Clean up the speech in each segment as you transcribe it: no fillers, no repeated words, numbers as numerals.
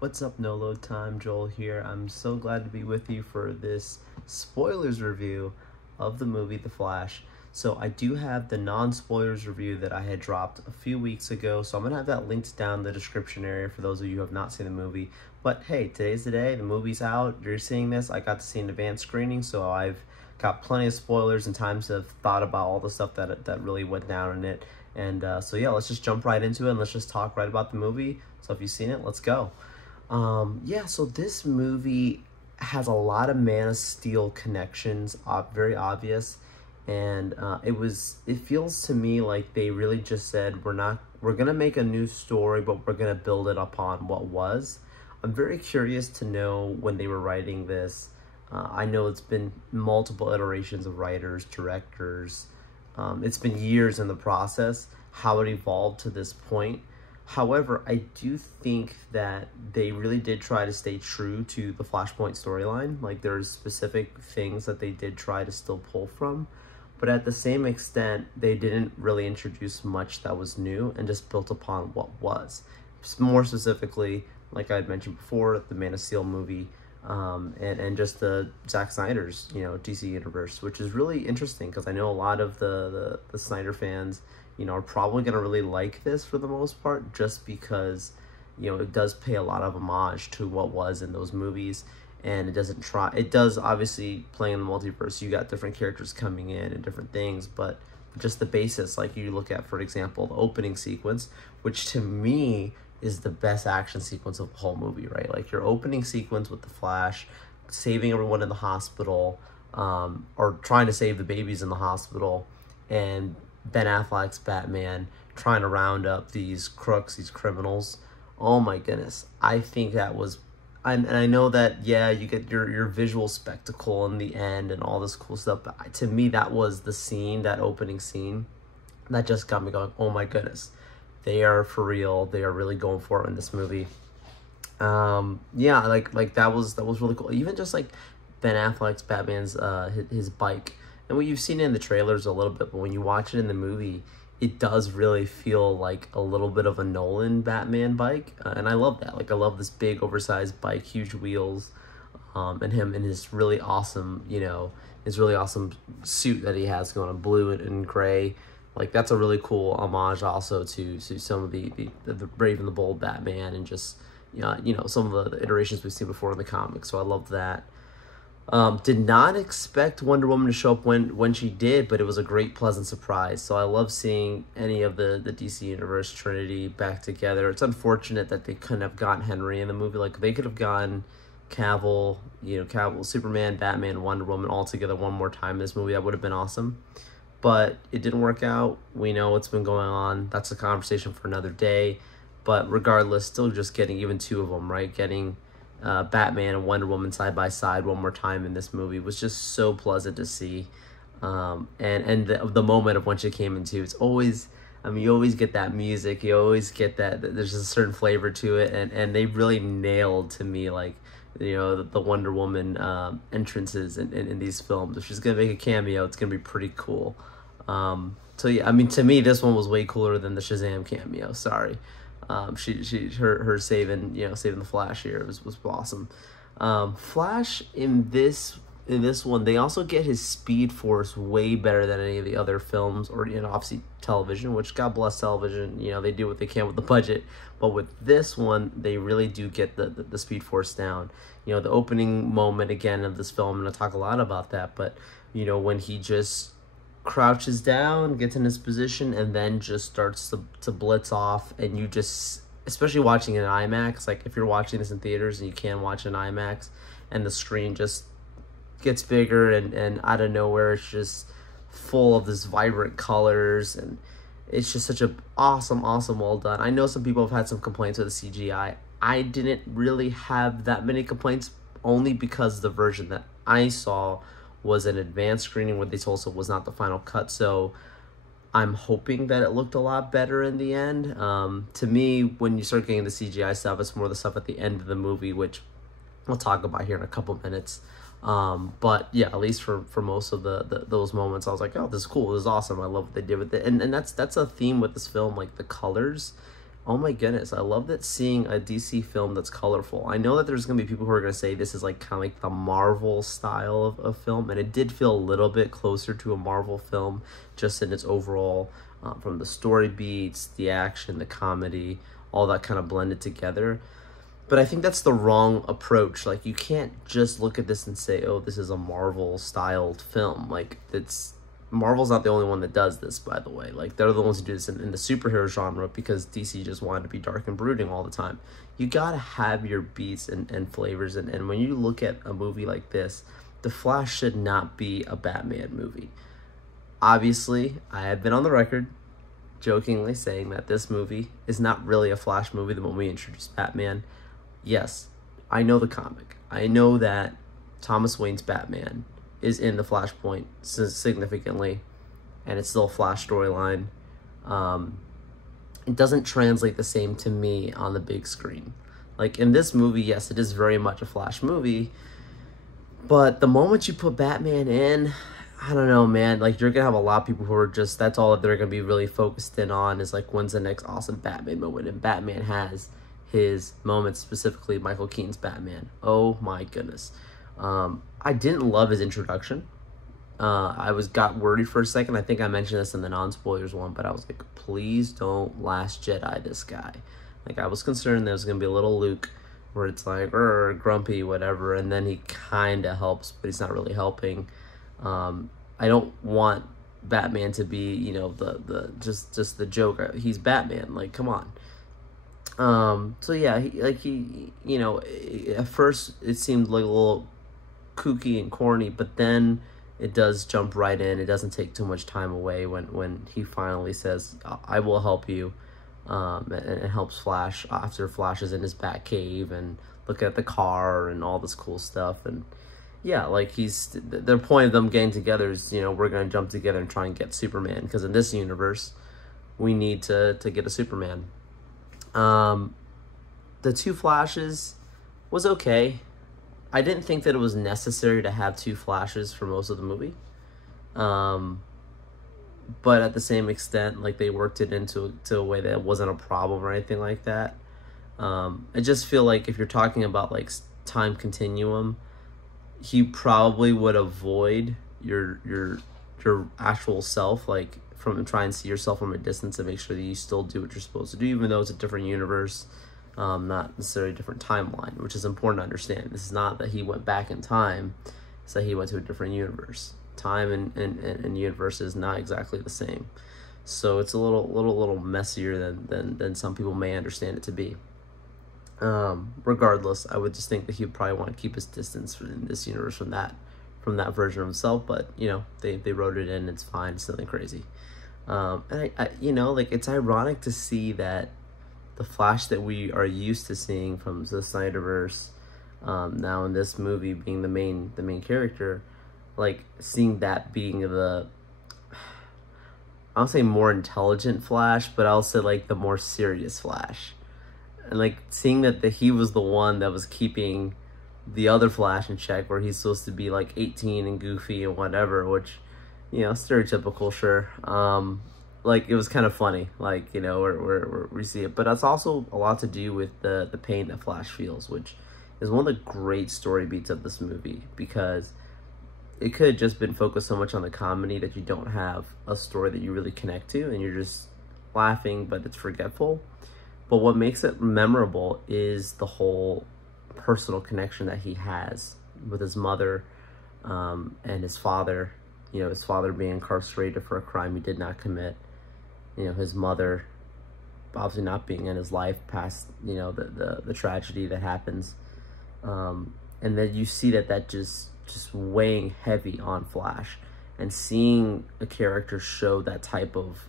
What's up, No Load Time? Joel here. I'm so glad to be with you for this spoilers review of the movie The Flash. So I do have the non-spoilers review that I had dropped a few weeks ago, so I'm going to have that linked down in the description area for those of you who have not seen the movie. But hey, today's the day, the movie's out, you're seeing this, I got to see an advanced screening, so I've got plenty of spoilers and times to have thought about all the stuff that really went down in it. And so yeah, let's just jump right into it and let's just talk right about the movie. So if you've seen it, let's go. Yeah, so this movie has a lot of Man of Steel connections, very obvious, and it feels to me like they really just said, we're gonna make a new story, but we're gonna build it upon what was. I'm very curious to know when they were writing this. I know it's been multiple iterations of writers, directors. It's been years in the process, how it evolved to this point. However, I do think that they really did try to stay true to the Flashpoint storyline. Like, there's specific things that they did try to still pull from, but at the same extent, they didn't really introduce much that was new and just built upon what was. More specifically, like I had mentioned before, the Man of Steel movie, and just the Zack Snyder's, DC universe, which is really interesting because I know a lot of the Snyder fans, are probably going to really like this for the most part, just because, it does pay a lot of homage to what was in those movies, and it does obviously play in the multiverse. You got different characters coming in and different things, but just the basis, like you look at, for example, the opening sequence, which to me is the best action sequence of the whole movie, right? Like your opening sequence with the Flash saving everyone in the hospital, or trying to save the babies in the hospital, and Ben Affleck's Batman trying to round up these crooks, these criminals. Oh my goodness. I think that was, and I know that, yeah, you get your visual spectacle in the end and all this cool stuff, but to me, that was the scene, that opening scene, that just got me going, oh my goodness. They are for real. They are really going for it in this movie. Yeah, like that was really cool. Even just like Ben Affleck's Batman's his bike. And what you've seen in the trailers a little bit, but when you watch it in the movie, it does really feel like a little bit of a Nolan Batman bike. And I love that. Like, I love this big, oversized bike, huge wheels, and him in his really awesome, his really awesome suit that he has going on, blue and gray. Like, that's a really cool homage also to some of the Brave and the Bold Batman, and just, some of the iterations we've seen before in the comics. So I love that. Did not expect Wonder Woman to show up when she did, but it was a great, pleasant surprise. So I love seeing any of the DC Universe Trinity back together. It's unfortunate that they couldn't have gotten Henry in the movie. Like, they could have gotten Cavill, Superman, Batman, Wonder Woman all together one more time in this movie. That would have been awesome. But it didn't work out. We know what's been going on. That's a conversation for another day. But regardless, still just getting even two of them, right? Getting Batman and Wonder Woman side by side one more time in this movie was just so pleasant to see. And the moment of when she came into, it's always, you always get that music, you always get that there's a certain flavor to it, and they really nailed, to me, like, the Wonder Woman entrances in these films. If she's gonna make a cameo, it's gonna be pretty cool. So yeah, to me, this one was way cooler than the Shazam cameo. Sorry. Her saving the Flash here was awesome. Flash in this one, they also get his Speed Force way better than any of the other films, or obviously television, which, God bless television, they do what they can with the budget. But with this one, they really do get the Speed Force down. The opening moment again of this film, I'm gonna talk a lot about that, but when he just crouches down, gets in his position, and then just starts to blitz off, and you just, especially watching in IMAX, like if you're watching this in theaters and you can watch in IMAX, and the screen just gets bigger, and out of nowhere it's just full of this vibrant colors, and it's just such a awesome well done. I know some people have had some complaints with the CGI. I didn't really have that many complaints, only because the version that I saw was an advanced screening where they told us it was not the final cut, so I'm hoping that it looked a lot better in the end. To me, when you start getting the CGI stuff, it's more the stuff at the end of the movie, which we'll talk about here in a couple minutes. But yeah, at least for most of those moments, I was like, oh, this is cool, this is awesome, I love what they did with it. And that's a theme with this film, like the colors. oh my goodness, I love that seeing a DC film that's colorful. I know that there's going to be people who are going to say this is like kind of like the Marvel style of film, and it did feel a little bit closer to a Marvel film just in its overall, from the story beats, the action, the comedy, all that kind of blended together. But I think that's the wrong approach. Like, you can't just look at this and say, oh, this is a Marvel-styled film. Like, Marvel's not the only one that does this, by the way. Like, they're the ones who do this in the superhero genre because DC just wanted to be dark and brooding all the time. You gotta have your beats and flavors. And when you look at a movie like this, The Flash should not be a Batman movie. Obviously, I have been on the record jokingly saying that this movie is not really a Flash movie the moment we introduced Batman. Yes, I know the comic. I know that Thomas Wayne's Batman is in the Flashpoint significantly, and it's still a Flash storyline. It doesn't translate the same to me on the big screen. Like, in this movie, yes, it is very much a Flash movie, but the moment you put Batman in, I don't know, man, like, you're gonna have a lot of people who are just, that's all that they're gonna be really focused in on is, like, when's the next awesome Batman moment, and Batman has his moments, specifically Michael Keaton's Batman. Oh my goodness. I didn't love his introduction. I got worried for a second. I think I mentioned this in the non-spoilers one, but I was like, please don't Last Jedi this guy. Like, I was concerned there was going to be a little Luke where it's like, grumpy, whatever, and then he kind of helps, but he's not really helping. I don't want Batman to be, you know, just the joke. He's Batman. Like, come on. So yeah, he, you know, at first it seemed like a little kooky and corny, but then it does jump right in. It doesn't take too much time away when he finally says, I will help you, and helps Flash after Flash is in his Batcave and look at the car and all this cool stuff. And yeah, like, the point of them getting together is, you know, we're going to jump together and try and get Superman, because in this universe, we need to get a Superman. The two Flashes was okay. I didn't think that it was necessary to have two Flashes for most of the movie. But at the same extent, like, they worked it into a way that it wasn't a problem or anything like that. I just feel like if you're talking about, like, time continuum, he probably would avoid your actual self, like, from try and see yourself from a distance and make sure that you still do what you're supposed to do, even though it's a different universe, not necessarily a different timeline, which is important to understand. This is not that he went back in time, it's that he went to a different universe. Time and universe is not exactly the same. So it's a little messier than some people may understand it to be. Regardless, I would just think that he would probably want to keep his distance in this universe from that version of himself, but, you know, they wrote it in, it's fine, it's nothing crazy. And I you know, like, it's ironic to see that the Flash that we are used to seeing from the Snyderverse, now in this movie being the main character, like, seeing that being the, I'll say more intelligent Flash, but I'll say, like, the more serious Flash. And, like, seeing that he was the one that was keeping the other Flash in check, where he's supposed to be, like, 18 and goofy and whatever, which, you know, stereotypical, sure. Like, it was kind of funny, like, you know, where we see it. But that's also a lot to do with the pain that Flash feels, which is one of the great story beats of this movie, because it could have just been focused so much on the comedy that you don't have a story that you really connect to, and you're just laughing, but it's forgetful. But what makes it memorable is the whole personal connection that he has with his mother, and his father. You know, his father being incarcerated for a crime he did not commit. You know, his mother obviously not being in his life past, you know, the tragedy that happens. And then you see that just weighing heavy on Flash, and seeing a character show that type of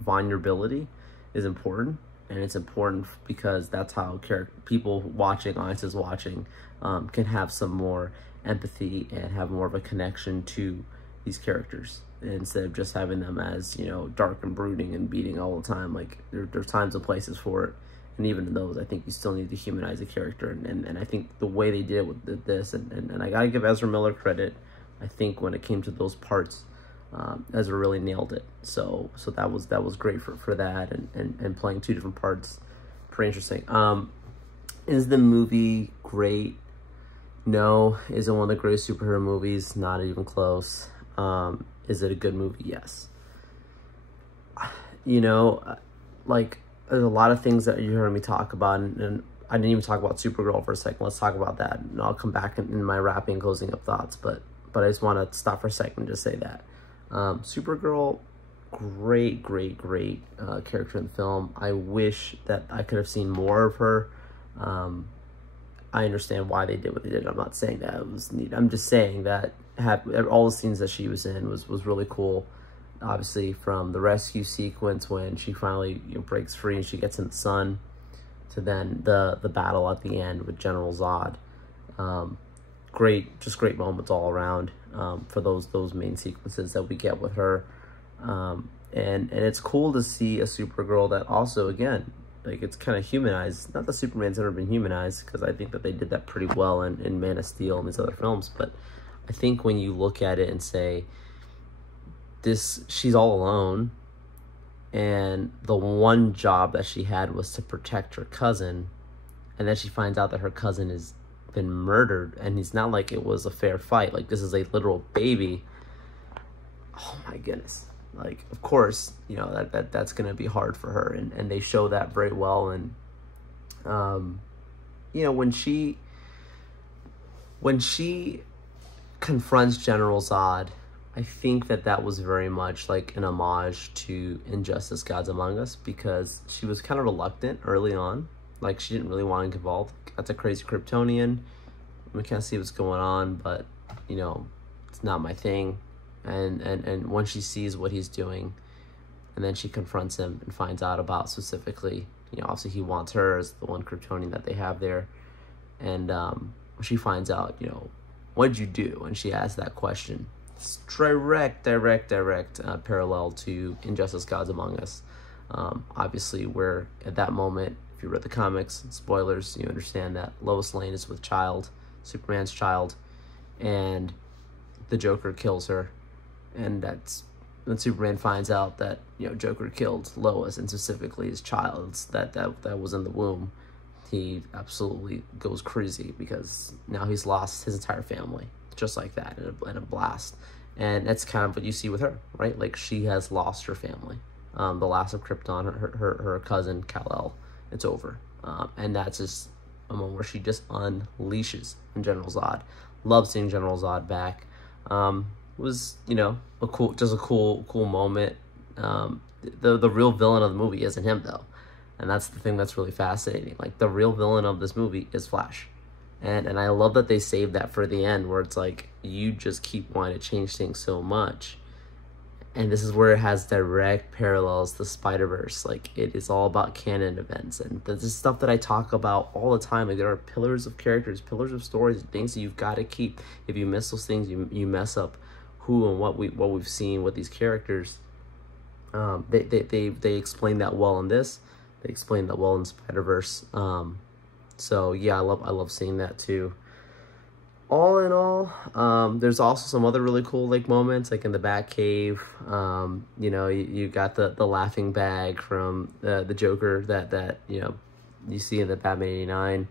vulnerability is important. And it's important because that's how people watching, audiences watching, can have some more empathy and have more of a connection to these characters, instead of just having them as, you know, dark and brooding and beating all the time. Like, there's times and places for it, and even in those, I think you still need to humanize the character, and I think the way they did it with this, and I gotta give Ezra Miller credit. I think when it came to those parts, Ezra really nailed it. So that was great for that, and playing two different parts, pretty interesting. Is the movie great? No. Is it one of the greatest superhero movies? Not even close. Is it a good movie? Yes. You know, like, there's a lot of things that you heard me talk about, and I didn't even talk about Supergirl for a second. Let's talk about that, and I'll come back in my wrapping and closing up thoughts, but I just want to stop for a second and just say that. Supergirl, great character in the film. I wish that I could have seen more of her. I understand why they did what they did. I'm not saying that it was neat. I'm just saying that all the scenes that she was in was really cool. Obviously, from the rescue sequence when she finally breaks free and she gets in the sun, to then the battle at the end with General Zod. Great moments all around for those main sequences that we get with her. And it's cool to see a Supergirl that also, again, like, it's kind of humanized. Not that Superman's ever been humanized, because I think that they did that pretty well in Man of Steel and these other films, but I think when you look at it and say, she's all alone, and the one job that she had was to protect her cousin, and then she finds out that her cousin has been murdered, and it's not like it was a fair fight. Like, this is a literal baby. Oh my goodness. Like, of course, that's gonna be hard for her, and they show that very well. And when she confronts General Zod, I think that was very much like an homage to Injustice: Gods Among Us, because she was kind of reluctant early on. Like, she didn't really want to get involved. That's a crazy Kryptonian. We can't see what's going on, but, it's not my thing. And when she sees what he's doing, and then she confronts him and finds out about specifically, obviously he wants her as the one Kryptonian that they have there. And she finds out, what'd you do? And she asks that question. It's direct parallel to Injustice: Gods Among Us. Obviously, where at that moment, if you read the comics, spoilers, you understand that Lois Lane is with Superman's child, and the Joker kills her. And that's when Superman finds out that, Joker killed Lois, and specifically his child that was in the womb. He absolutely goes crazy, because now he's lost his entire family, just like that, in a blast. And that's kind of what you see with her, right? Like, she has lost her family. The last of Krypton, her cousin, Kal-El, it's over. And that's just a moment where she just unleashes on General Zod. Love seeing General Zod back. Was, a cool moment. The real villain of the movie isn't him, though. And that's the thing that's really fascinating. Like, the real villain of this movie is Flash. And I love that they saved that for the end, where it's like, you just keep wanting to change things so much. And this is where it has direct parallels to Spider-Verse. Like, it is all about canon events. And this is stuff that I talk about all the time. Like, there are pillars of characters, pillars of stories, things that you've got to keep. If you miss those things, you mess up who and what we've seen with these characters. They explain that well in this. They explain that well in Spider-Verse. So yeah, I love seeing that too. All in all, there's also some other really cool moments, like in the Batcave. You got the laughing bag from the Joker that you see in the Batman '89.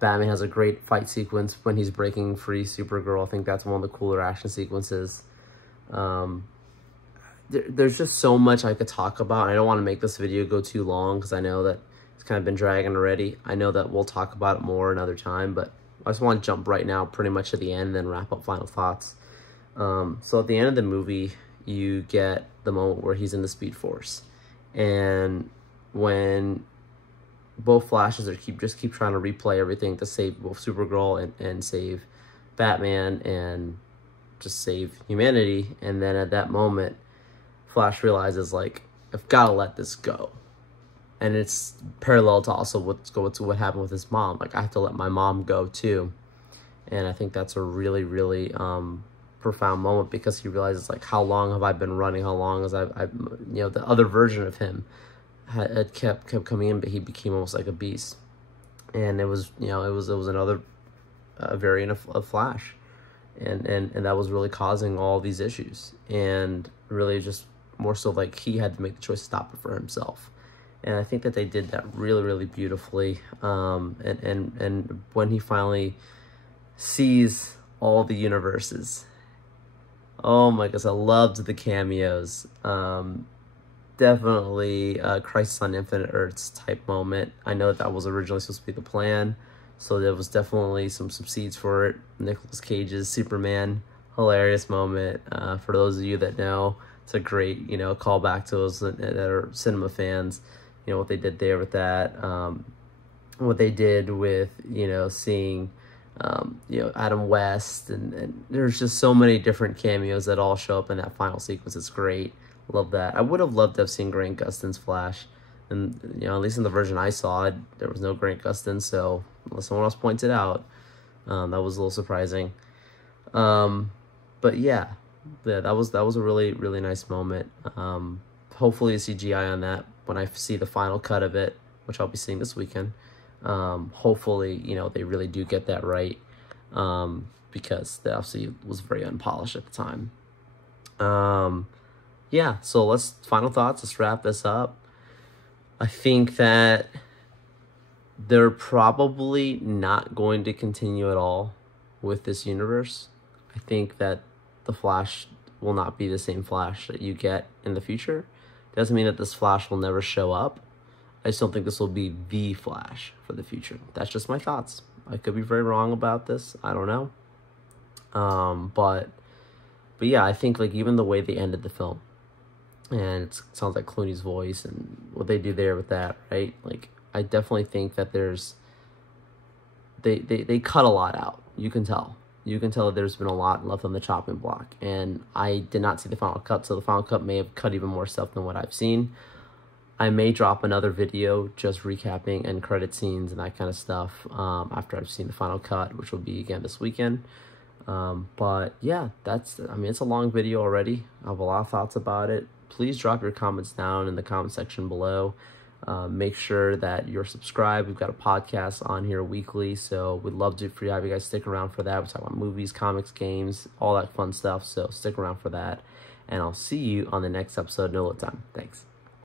Batman has a great fight sequence when he's breaking free Supergirl. I think that's one of the cooler action sequences. There's just so much I could talk about. I don't want to make this video go too long, because I know that it's kind of been dragging already. I know that we'll talk about it more another time, but I just want to jump right now pretty much to the end and then wrap up final thoughts. So at the end of the movie, you get the moment where he's in the Speed Force. And when both Flashes just keep trying to replay everything to save both Supergirl and save Batman and just save humanity. And then at that moment, Flash realizes, like, I've got to let this go. And it's parallel to also what happened with his mom. Like, I have to let my mom go too. And I think that's a really, really profound moment, because he realizes, like, how long have I been running? How long has the other version of him had kept coming in, but he became almost like a beast. And it was, it was another variant of Flash. and that was really causing all these issues, and really just more so like he had to make the choice to stop it for himself. And I think that they did that really, really beautifully. And when he finally sees all the universes, oh my gosh, I loved the cameos. Definitely a Crisis on Infinite Earths type moment. I know that was originally supposed to be the plan, so there was definitely some seeds for it. Nicolas Cage's Superman, hilarious moment. For those of you that know, it's a great, callback to those that are cinema fans. What they did there with that, what they did with, seeing, Adam West, and there's just so many different cameos that all show up in that final sequence. It's great. Love that. I would have loved to have seen Grant Gustin's Flash, and, at least in the version I saw, there was no Grant Gustin, so unless someone else points it out, that was a little surprising. But yeah, that was a really, really nice moment. Hopefully a CGI on that when I see the final cut of it, which I'll be seeing this weekend. Hopefully, they really do get that right, because that obviously was very unpolished at the time. Yeah, so final thoughts, let's wrap this up. I think that they're probably not going to continue at all with this universe. I think that the Flash will not be the same Flash that you get in the future. Doesn't mean that this Flash will never show up. I just don't think this will be the Flash for the future. That's just my thoughts. I could be very wrong about this. I don't know. But yeah, I think like even the way they ended the film, and it sounds like Clooney's voice and what they do there with that, right? Like I definitely think that they cut a lot out. You can tell. You can tell that there's been a lot left on the chopping block. And I did not see the final cut, so the final cut may have cut even more stuff than what I've seen. I may drop another video just recapping end credit scenes and that kind of stuff after I've seen the final cut, which will be again this weekend. But yeah, it's a long video already. I have a lot of thoughts about it. Please drop your comments down in the comment section below. Make sure that you're subscribed. We've got a podcast on here weekly, so we'd love to have you guys stick around for that. We talk about movies, comics, games, all that fun stuff, so stick around for that. And I'll see you on the next episode. No time. Thanks.